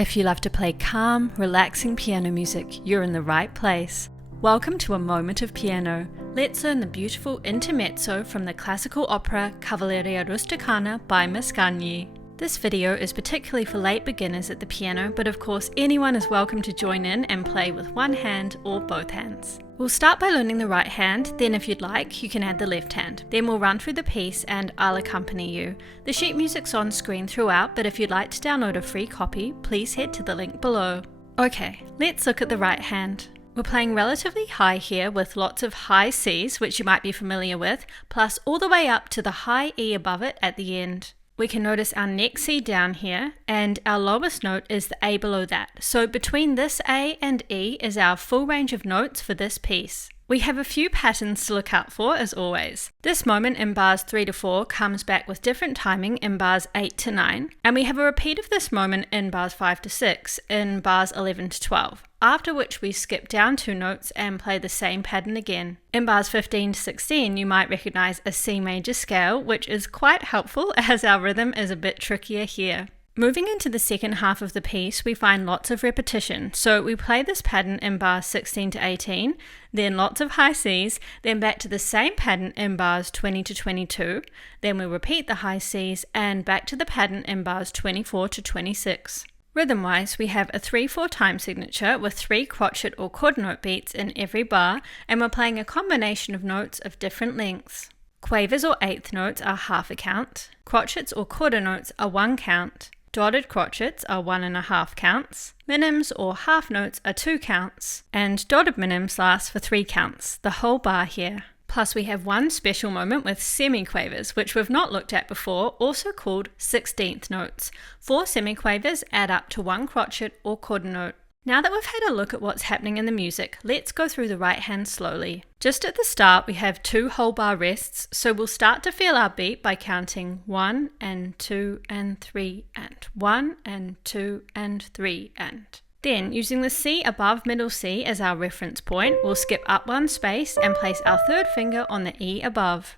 If you love to play calm, relaxing piano music, you're in the right place. Welcome to A Moment of Piano. Let's learn the beautiful Intermezzo from the classical opera Cavalleria Rusticana by Mascagni. This video is particularly for late beginners at the piano, but of course anyone is welcome to join in and play with one hand or both hands. We'll start by learning the right hand, then if you'd like, you can add the left hand. Then we'll run through the piece and I'll accompany you. The sheet music's on screen throughout, but if you'd like to download a free copy, please head to the link below. Okay, let's look at the right hand. We're playing relatively high here with lots of high Cs, which you might be familiar with, plus all the way up to the high E above it at the end. We can notice our next C down here, and our lowest note is the A below that. So between this A and E is our full range of notes for this piece. We have a few patterns to look out for as always. This moment in bars 3 to 4 comes back with different timing in bars 8 to 9, and we have a repeat of this moment in bars 5 to 6, in bars 11 to 12. After which we skip down 2 notes and play the same pattern again. In bars 15 to 16 you might recognize a C major scale, which is quite helpful as our rhythm is a bit trickier here. Moving into the second half of the piece, we find lots of repetition. So we play this pattern in bars 16 to 18, then lots of high Cs, then back to the same pattern in bars 20 to 22, then we repeat the high Cs and back to the pattern in bars 24 to 26. Rhythm-wise, we have a 3/4 time signature with 3 crotchet or quarter note beats in every bar, and we're playing a combination of notes of different lengths. Quavers or eighth notes are half a count, crotchets or quarter notes are 1 count, dotted crotchets are 1.5 counts, minims or half notes are 2 counts, and dotted minims last for 3 counts, the whole bar here. Plus we have one special moment with semiquavers, which we've not looked at before, also called 16th notes. 4 semiquavers add up to 1 crotchet or quarter note. Now that we've had a look at what's happening in the music, let's go through the right hand slowly. Just at the start we have 2 whole bar rests, so we'll start to feel our beat by counting 1 and 2 and 3 and 1 and 2 and 3 and. Then, using the C above middle C as our reference point, we'll skip up 1 space and place our third finger on the E above.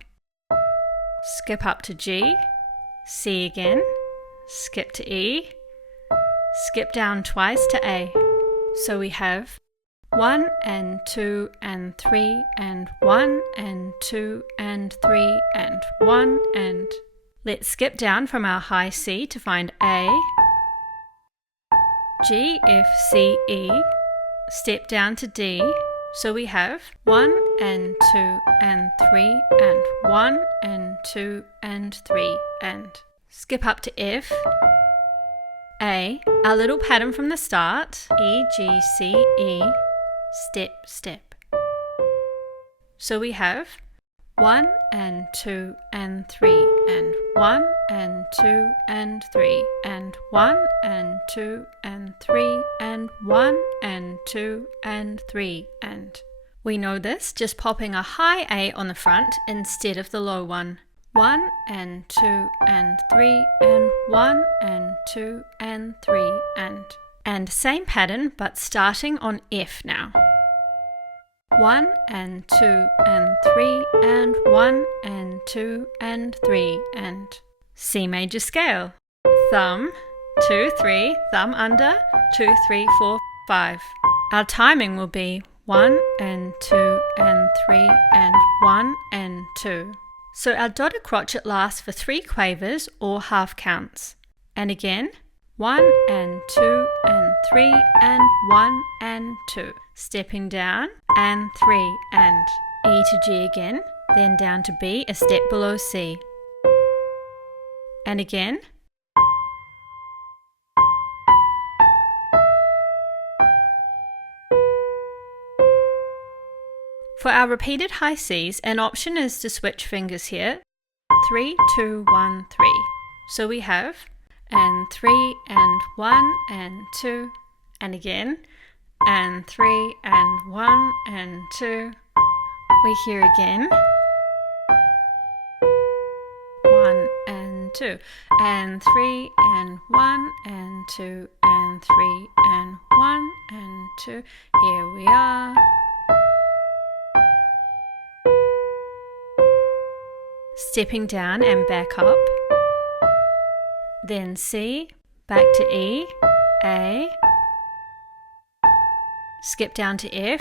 Skip up to G, C again, skip to E, skip down twice to A. So we have 1 and 2 and 3 and 1 and 2 and 3 and 1 and. Let's skip down from our high C to find A, G, F, C, E, step down to D, so we have 1 and 2 and 3 and 1 and 2 and 3 and. Skip up to F, A, our little pattern from the start, E, G, C, E, step, step. So we have 1 and 2 and 3 and 1 and 2 and 3 and 1 and 2 and 3 and 1 and 2 and 3 and. We know this just popping a high A on the front instead of the low one. 1 and 2 and 3 and 1 and 2 and 3 and. And same pattern but starting on F now. 1 and 2 and 3 and 1 and 2 and 3 and. C major scale. Thumb, 2, 3, thumb under, 2, 3, 4, 5. Our timing will be 1 and 2 and 3 and 1 and 2. So our dotted crotchet lasts for 3 quavers or half counts. And again, 1 and 2 and 3 and 1 and 2. Stepping down and 3 and. E to G again, then down to B a step below C. And again. For our repeated high Cs, an option is to switch fingers here. 3, 2, 1, 3. So we have and 3 and 1 and 2 and again and 3 and 1 and 2. We hear again 1 and 2 and 3 and 1 and 2 and 3 and 1 and 2. Here we are. Stepping down and back up, then C, back to E, A, skip down to F,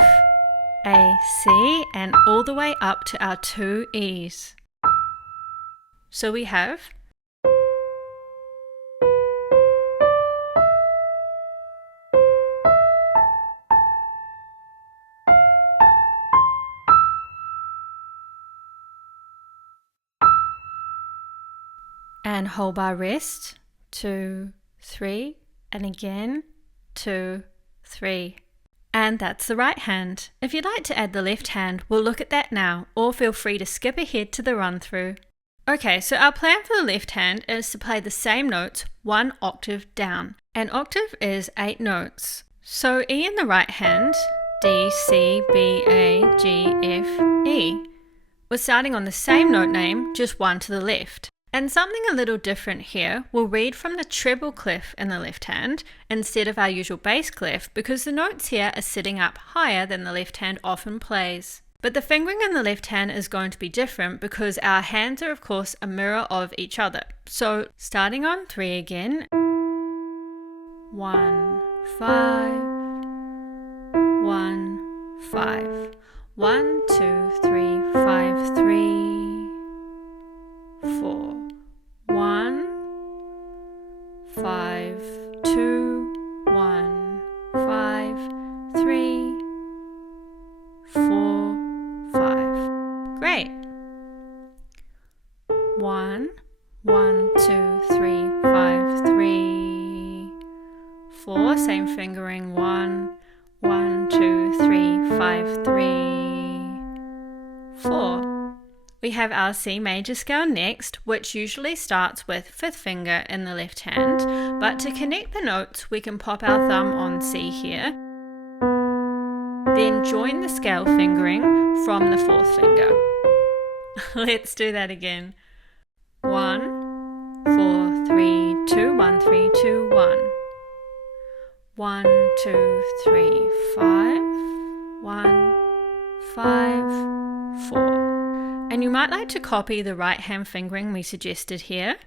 A, C, and all the way up to our two E's. So we have and whole bar rest, 2, 3, and again, 2, 3. And that's the right hand. If you'd like to add the left hand, we'll look at that now, or feel free to skip ahead to the run through. Okay, so our plan for the left hand is to play the same notes one octave down. An octave is 8 notes. So E in the right hand, D, C, B, A, G, F, E. We're starting on the same note name, just one to the left. And something a little different here, we'll read from the treble clef in the left hand instead of our usual bass clef because the notes here are sitting up higher than the left hand often plays. But the fingering in the left hand is going to be different because our hands are of course a mirror of each other. So starting on 3 again, 1, 5, 1, 5, 1, 2, 3, 5, 3, 4, 1, 5, 2, 1, 5, 3, 4, 5. Great. 1, 1, 2, 3, 5, 3, 4. Same fingering. 1, 1, 2, 3, 5, 3, 4. We have our C major scale next, which usually starts with 5th finger in the left hand, but to connect the notes we can pop our thumb on C here, then join the scale fingering from the 4th finger. Let's do that again. 1, 4, 3, 2, 1, 3, 2, 1. 1, 2, 3, 5, 1, 5, 4. And you might like to copy the right hand fingering we suggested here.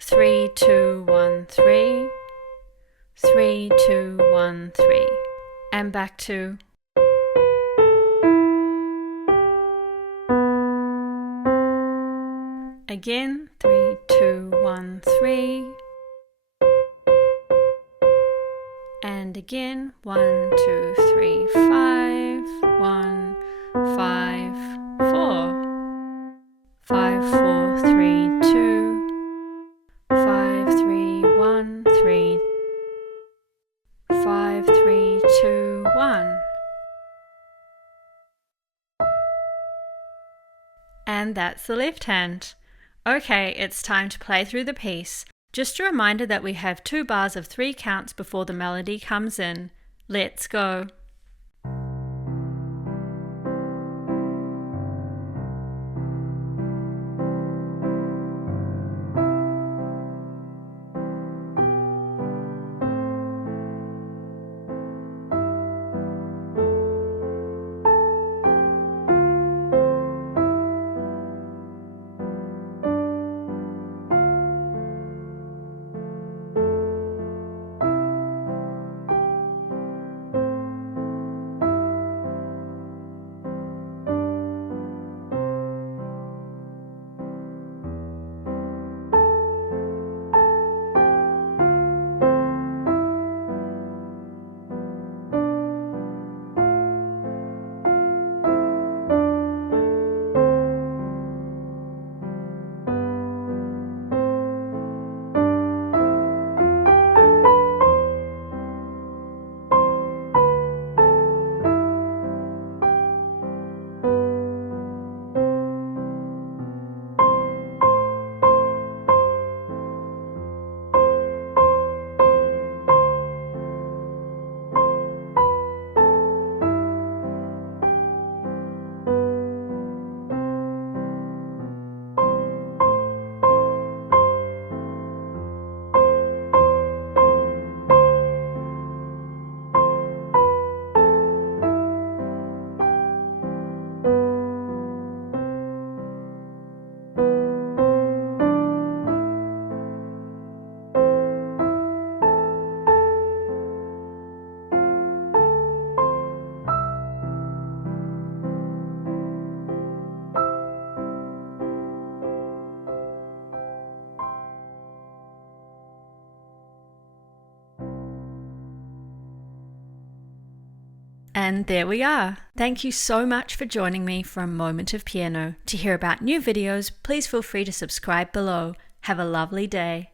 3, 2, 1, 3, 3, 2, 1, 3. And back to again, 3, 2, 1, 3. And again, 1, 2, 3, 5, 1, 5, 4. 5, 4, 3, 2, 5, 3, 1, 3, 5, 3, 2, 1. And that's the left hand. Okay, it's time to play through the piece. Just a reminder that we have 2 bars of 3 counts before the melody comes in. Let's go. And there we are. Thank you so much for joining me for a moment of piano. To hear about new videos, please feel free to subscribe below. Have a lovely day.